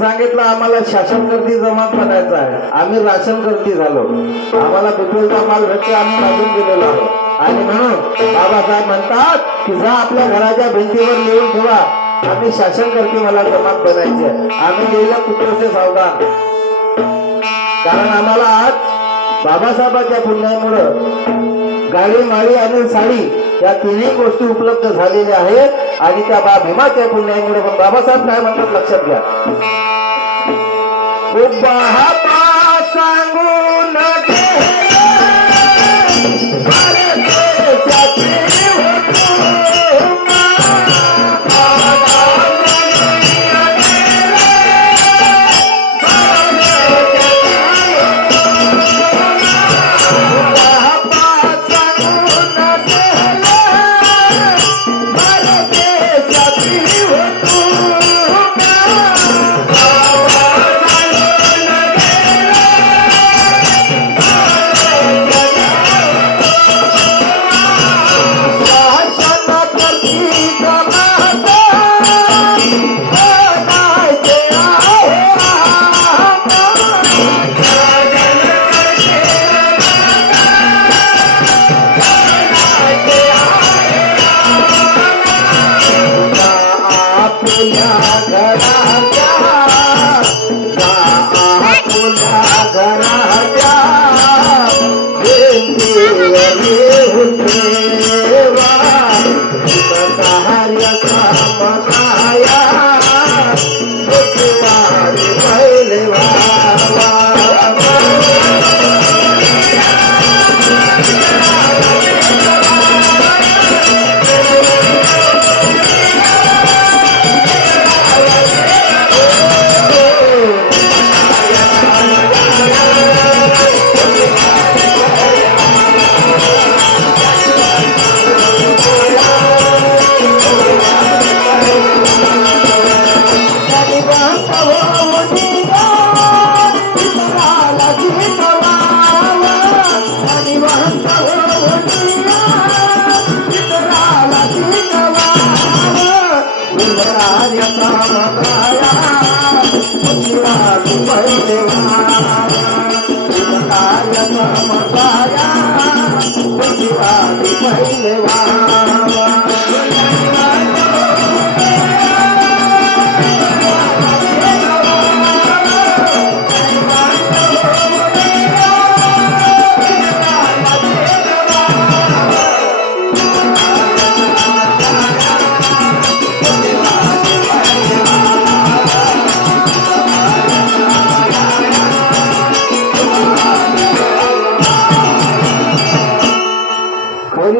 सांगितलं आम्हाला शासनकर्ती जमात बनायचा आहे. आम्ही राशनकर्ती झालो. आम्हाला पेट्रोलचा माल भेटतो, आम्ही मागून गेलेलो आहोत. आणि म्हणून बाबासाहेब म्हणतात की जा आपल्या घराच्या भिंतीवर लिहून ठेवा आम्ही शासनकर्ती मला जमात बनायची आहे. आम्ही गेला पुत्रसे सावधान. कारण आम्हाला आज बाबासाहेबांच्या पुण्यामुळं गाडी माळी आणि साडी या तिन्ही गोष्टी उपलब्ध झालेल्या आहेत. आणि त्या भीमाच्या पुण्यामुळे पण बाबासाहेब काय म्हणतात लक्षात घ्या. सांगून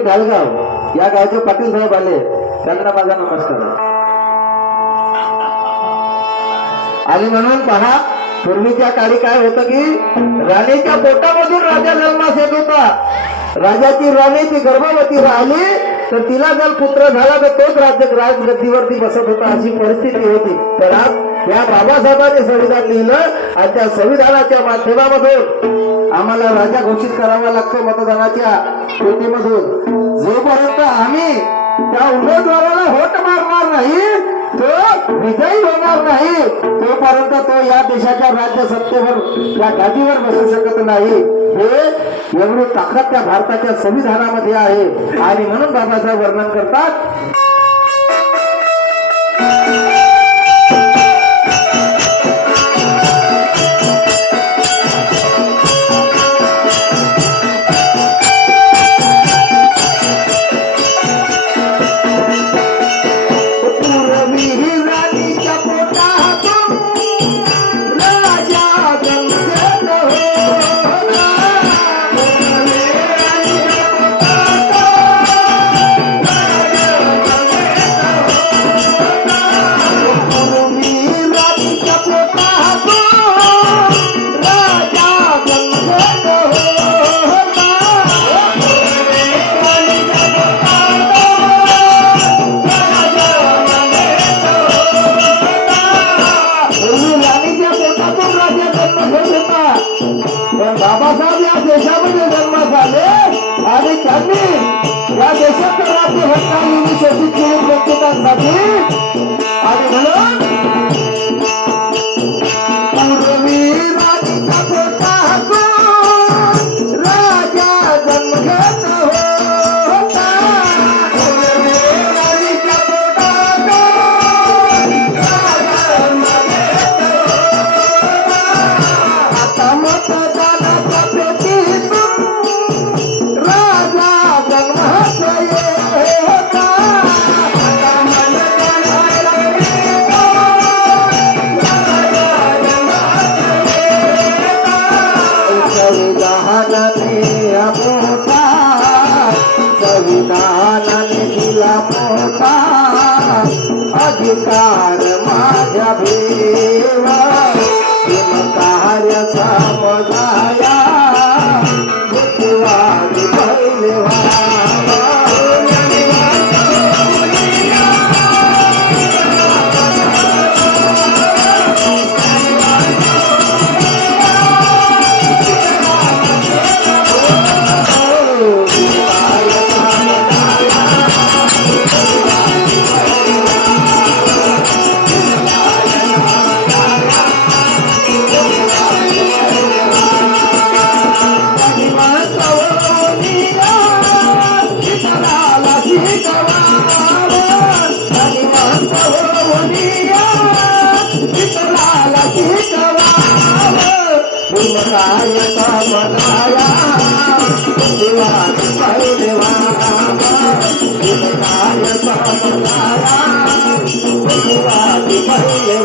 ढालगाव या गावचे पाटील साहेब आले, त्यांना माझा नमस्कार. आणि म्हणून पहा पूर्वीच्या काळी काय होतं की राणीच्या पोटामधून राजा जन्मास येत होता. राजाची राणी ती गर्भवती राहिली तर तिला जर पुत्र झाला तर तोच राजगद्दीवरती बसत होता, अशी परिस्थिती होती. तर आज या बाबासाहेबांनी संविधान लिहिलं आणि त्या संविधानाच्या माध्यमामधून आम्हाला राजा घोषित करावा लागतो मतदानाच्या पेटीमधून. जोपर्यंत आम्ही त्या उमेदवाराला होट मारणार नाही, तो विजयी होणार नाही, तोपर्यंत तो या देशाच्या राज्य सत्तेवर या गादीवर बसू शकत नाही. हे एवढी ताकद त्या भारताच्या संविधानामध्ये आहे. आणि म्हणून बाबासाहेब वर्णन करतात या देशामध्ये जन्मास आले आणि त्यांनी या देशाचं राज्य घटनांनी शोषित केले प्रत्येकांसाठी आणि म्हणून पूर्वी राणीच्या पोटातून राजा जन्म घेत होता. पूर्वी राणीच्या पोटातून राजा जन्म घेत होता. आता मतदानाच्या पेटीतून राजा जन्मास येता. आता मतदानाच्या संविधानाने मोठा संविधानाने दिला मोठा अधिकार माझ्या भेवा कार्य समजाया बुद्धिवादी पहिले काय समजाया बुद्धिवादी पहिले काय समजाया बुद्धिवादी पहिले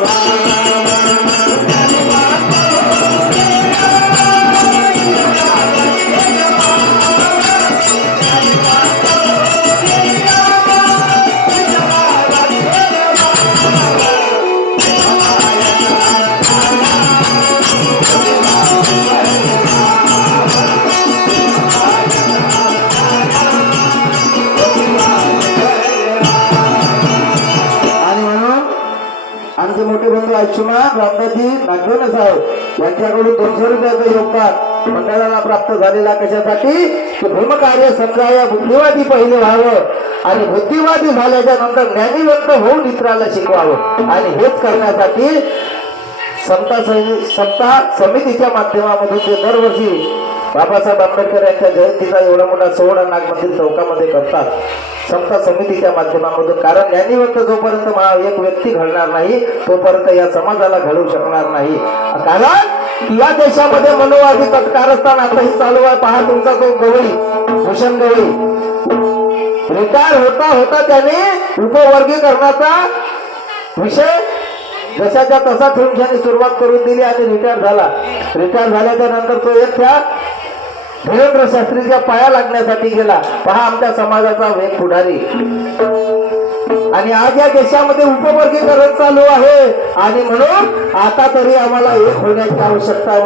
आमचे मोठे बंधू आयुष्यमान रामदासजी नागवेने साहेब यांच्याकडून 200 रुपयाचं योगदान मंडळाला प्राप्त झालेला कशासाठी की भूमकार्य समजाया बुद्धिवादी पहिले व्हावं आणि बुद्धिवादी झाल्याच्या नंतर ज्ञानीवंत होऊन इतराला शिकवावं आणि हेच करण्यासाठी समता समितीच्या माध्यमामधून ते दरवर्षी बाबासाहेब आंबेडकर यांच्या जयंतीचा एवढा मोठा सोहळा नागमंदिर चौकामध्ये करतात समता समितीच्या माध्यमामधून. कारण ज्ञानीवंत जोपर्यंत एक व्यक्ती घडणार नाही तोपर्यंत या समाजाला घडवू शकणार नाही. कारण की या देशामध्ये मनोवादी कारस्थान आताही चालू आहे. पहा तुमचा तो गवळी भूषण गवळी रिटायर होता होता त्याने उपवर्गीकरणाचा विषय जशाच्या तसा ठेवून त्यांनी सुरुवात करून दिली आणि रिटायर झाला. रिटायर झाल्याच्या नंतर तो एक त्या धीरेंद्र शास्त्रीच्या पाया लागण्यासाठी गेला. पहा आमच्या समाजाचा वेग पुढारी. आणि आज या देशामध्ये उपवर्गीकरण चालू आहे आणि म्हणून आता तरी आम्हाला एक होण्याची आवश्यकता